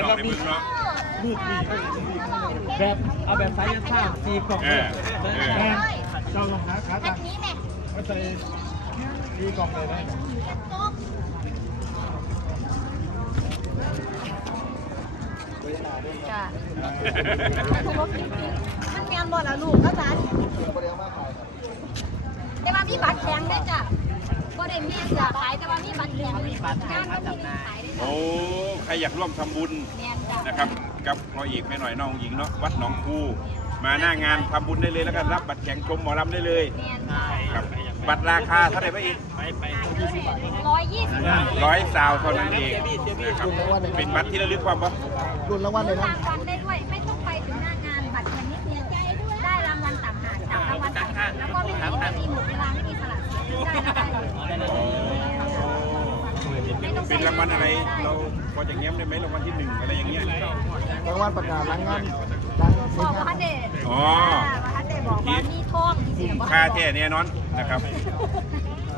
พี่น้องในเมืองเนาะแบบเอาแบบไซส์ยันข้ามสี่กล่องเออเออแม่เจ้าลองหาขาตันงนี้แม่ก็ใส่สี่กล่องเลยนะจ้ะมันเมียนบ่ละลูกก็จ้ะแต่ว่ามีบัตรแข็งได้จ้ะ ได้มีจ้ะขายแต่ว่ามีบัตรแข็งมีบัตรแข็งก็มีขายได้จ้ะโอ้ใครอยากร่วมทำบุญแม่นจ้ะนะครับ กับพออีกแม่หน่อยน้องหญิงเนาะวัดหนองคูมาหน้างานทำบุญได้เลยแล้วกันรับบัตรแข่งชมหมอลำได้เลยแม่นจ้ะครับบัตรราคาเท่าไหร่ไปอีกร้อยยี่สิบร้อยซาวเท่านั้นเองนะครับเป็นบัตรที่ระลึกความว่ารุ่นรางวัลเลยนะ รางวัลได้ด้วย ไม่ต้องไปถึงหน้างานบัตรแข็งนิดเดียวได้รางวัลต่างหากจับรางวัลต่างหากแล้วก็ไม่มีไม่มีหมดเวลาไม่มี เป็นรางวัลอะไร เราพอจะเงี้ยมได้ไหมรางวัลที่หนึ่งอะไรอย่างเงี้ย รางวัลประกาศรางงานรางบสิอนกค้าว่าเดชอ๋อว่าเดชบอกว่ามีทองจริงๆค่าแท้แน่นอนนะครับ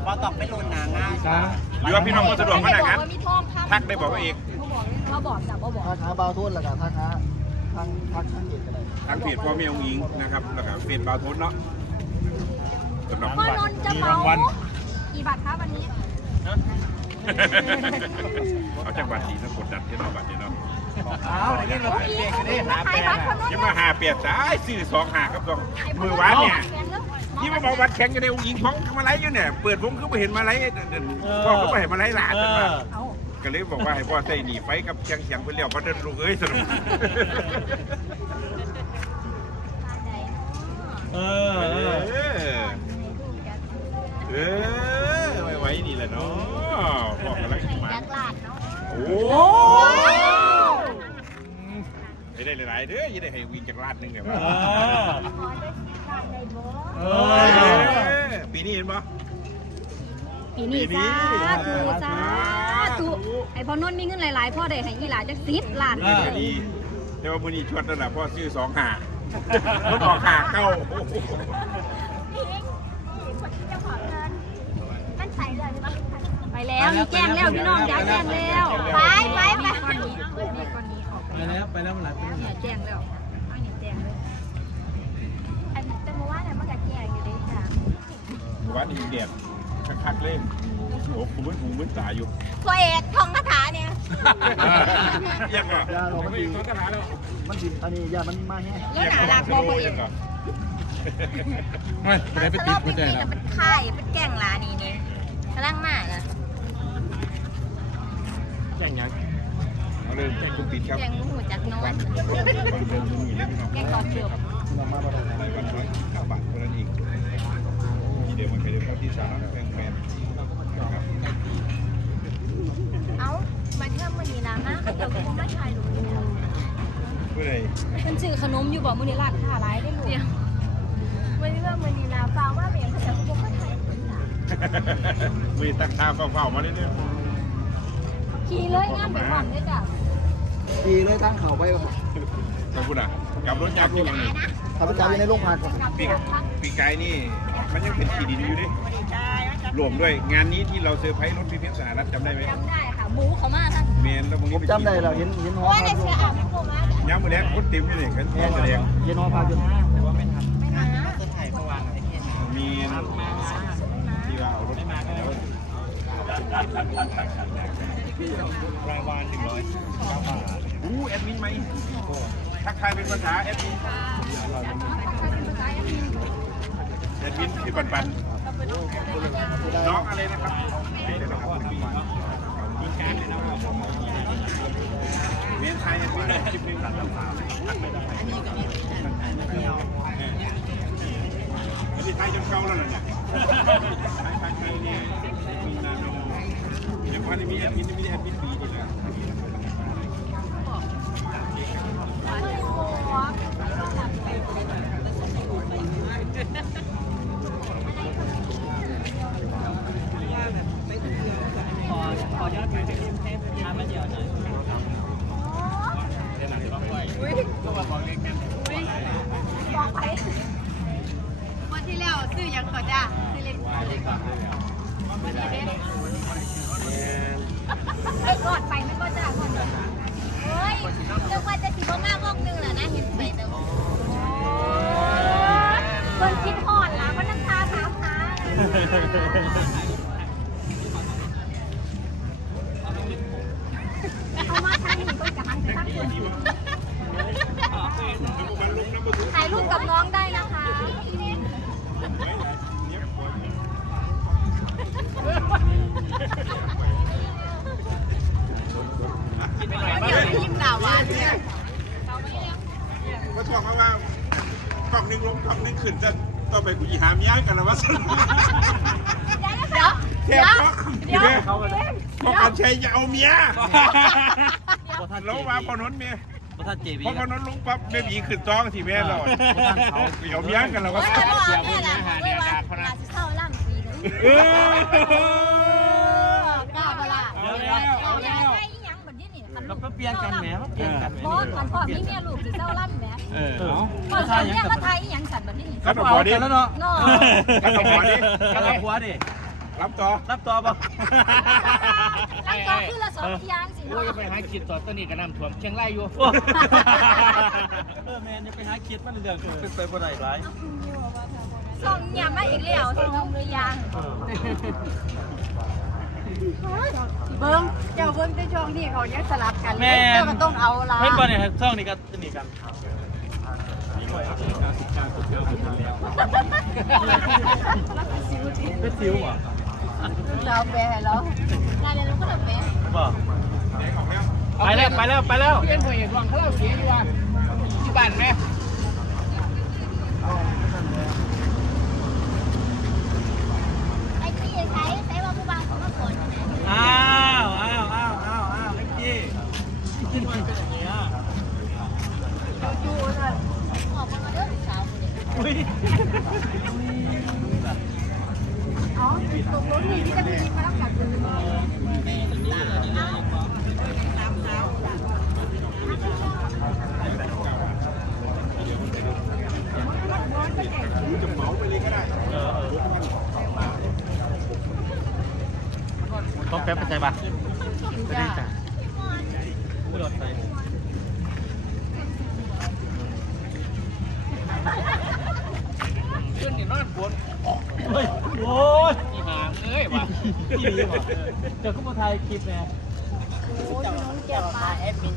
ว่าตอบไม่รุนหนาง่ายช้าหรือว่าพี่น้องก็สะดวกมาหน้างานมีทองครับทักได้บอกว่าเอก เขาบอกจ้ะเขาบอกทางค้าบาวทุ่นแล้วก็ทางค้าทางทางทางเอกก็ได้ ทางเพจพ่อแม่องค์หญิงนะครับ แล้วก็เพจบาวทุนเนาะสำหรับ พ่อนนท์จะเหมากี่บาทคะวันนี้ เอาจังหวัดดีนะกดดันที่เราบัตรนี่เนาะอ้าวนี่เราโอ้เป็นยเด็กได้หาขายแปบัตรคนนยังมาหาเปียดสายสี่สองหากับสองมือวานเนี่ยที่มาบอกบัตรแข่งกันในองค์หญิงท้องมาไล่อยู่เนี่ยเปิดผมก็ไม่เห็นมาไล่พ่อก็ไม่เห็นมาไล่หลานเอกันมาอเอาก็เลยบอกว่าให้พ่อใส่หนีไฟกับเชียงเสียงไปเลี้ยวเพราะเดินลูกเอ้ยสนุกเออเอเอออ เออไว้ไว้นี่แหละเนาะบอกกันแล้วมา ยักษ์ลาดเนาะโอ้ยได้หลายๆเด้อยังได้ให้วิ่งจากลาดหนึงเนี่ยเอว่าอขอได้สิบลาดได้บ่เอเอออปีนี้เห็นปะ ปีนี้ปีนี้ สาธุสาธุไอ้พ่อนนท์มีเงินหลายๆพ่อได้ให้อีหลาจักสิบล้านเออ ดีแต่ว่ามือนี้ชวดนั่นแหละพ่อซื้อสองหามันออกหาเก้า มันใส่เลยใช่ปะไป แล้วมีแจ้งแล้วพี่น้องย้ายแจ้งแล้วไปไปไปก้อนนี้ก้อนนี้ก้อนนี้ออกไปแล้วไปแล้วมันหลายปีเนี่ยแจ้งแล้วอันนี้แจ้งเลยอันแต่เมื่อวานน่ะมันก็แจ้งอยู่เลยจ้ะวัดนี้เดียดคักๆเลยโอ้โหผมมึนหูมึนตาอยู่ตัวเอกท่องคาถาเนี่ยยังอะยาเรามันดีต้นกระถาแล้วมันดีอันนี้ยามันมาแห้งแล้วหนาลากบอตัวเอกไม่ไปได้ไปติดไม่ใช่นี่หรอเป็นค่ายเป็นแก่งลานี่นี่กำลังมากอะแจ้งยังเอาเลยแจ้งคุณติดครับแก่งหูจักน้อยเดินมีเล่นพี่น้องแก่งกอบเกือบที่เรามาบ่ได้ในวันร้อยเก้าบาทเท่านั้นเองทีเดียวมันไปเดียวเข้าที่สามแพงแพงนะครับเอ้ามาเที่ยวมื้อนี้นะนะเดี๋ยวคงไม่ถ่ายรูปเพื่ออะไรมันชื่อขนมอยู่บ่มื้อนี้ร้านค้าหลายได้ลูกมื้อนี้ว่ามื้อนี้นะฟังว่าเมียเขาจะบ่มาถ่ายรูปนะมีตักทาเฝ้าๆมาเรื่อย ขี่เลยงานไปพร้อมเด้อจ้ะดีเลยทางเขาไปๆขอบคุณอะกลับรถยากที่ยังข้าพเจ้าอยู่ในโรงพักครับปีกปีกไก่นี่มันยังเป็นขีดินอยู่ดิรวมด้วยงานนี้ที่เราเซอร์ไพรส์รถพีเพียสหรัฐจำได้ไหมจำได้ค่ะหมูเขามาท่านเมนแล้วมึงผมจำได้แล้วเห็นเห็นหอโอ้ยพัได้กอยู่เสื้ออาบน้ำโคมาย้ำมาแล้วคนเต็มอยู่เลยกันเห็นแสดงเห็นหอพักอยู่แต่ว่าไม่ทันไม่มาจะถ่ายเมื่อวานไอ้เหี้ยมีที่ว่าเอารถมาแล้ว รางวัลหนึ่งร้อยเก้าบาทอู้แอดมินไหมทักทายเป็นภาษาแอดมินแอดมินพี่ปันปันน้องอะไรนะครับเมียนไทยแอดมินคลิปนึงอันนี้ไทยจนเก่าแล้วเนี่ยไทยไทยไทยเนี่ยมีนาโน อันนี้มีแอดมินมีแอดมินปี ยิ้มด่าหวานเนี่ยก็ทวงว่ากล่องนึงลงกล่องนึงขึ้นจะต่อไปกูอีหามย้ายกันละวะสนุกเดี๋ยวเดี๋ยวเดี๋ยวพอกันช้ยาะเอาเมียแล้วมาพอนนเมียพอาพอนนลงปั๊บเมียบีขึ้นจ้องสิแม่เราเดี๋ยวเมียกันละวะเสียผู้หญิหาเนี่ยนัเศาล่ำสีกัน เหมือนที่นี่คันเราก็เปลี่ยนกันแหมเปลี่ยนกันบอสคันพ่อมีเมียลูกสิเศร้าล่ำแหมเออพ่อเขาเนี่ยมาไทยยังสัตว์แบบนี้ขับหัวดิแล้วเนาะนอขับหัวดิรับหัวดิรับต่อรับต่อบ่แล้วก็คือละสองยางสิโอ้ยจะไปหาขีดสอดตัวนี้กับน้ำท่วมเชียงรายอยู่เออแมนจะไปหาคิดมันเรื่องเป็นไปบ่ได้หลายสองยางมาอีกแล้วสองยาง เบิ้งเจ้าเบิ้งในช่วงที่เขายังสลับกันเลยเจ้าก็ต้องเอาละเพิ่นบ่เนี่ยช่องนี้ก็สนิทกันเป็นซิวอะเราแปลแล้วนายเรียนรู้ก็เราแปลบ่เด็กออกแล้วไปแล้วไปแล้วไปแล้วเพื่อนพ่อเอกวังเขาเล่าเสียอยู่ว่าที่บ้านแม่ ไอ้ที่ใช้ใช้ว่าผู้บางเขามาก่อนใช่ไหม อ้าวอ้าวอ้าวอ้าวอ้าวเล็กกี้กินมันเป็นอย่างนี้อะ อยู่เลย โอ้ยอีหางเอ้ยว่ะเจ้าคุณผู้ไทยคลิปไง โอ้ยน้องแก้วปลาแอดมิน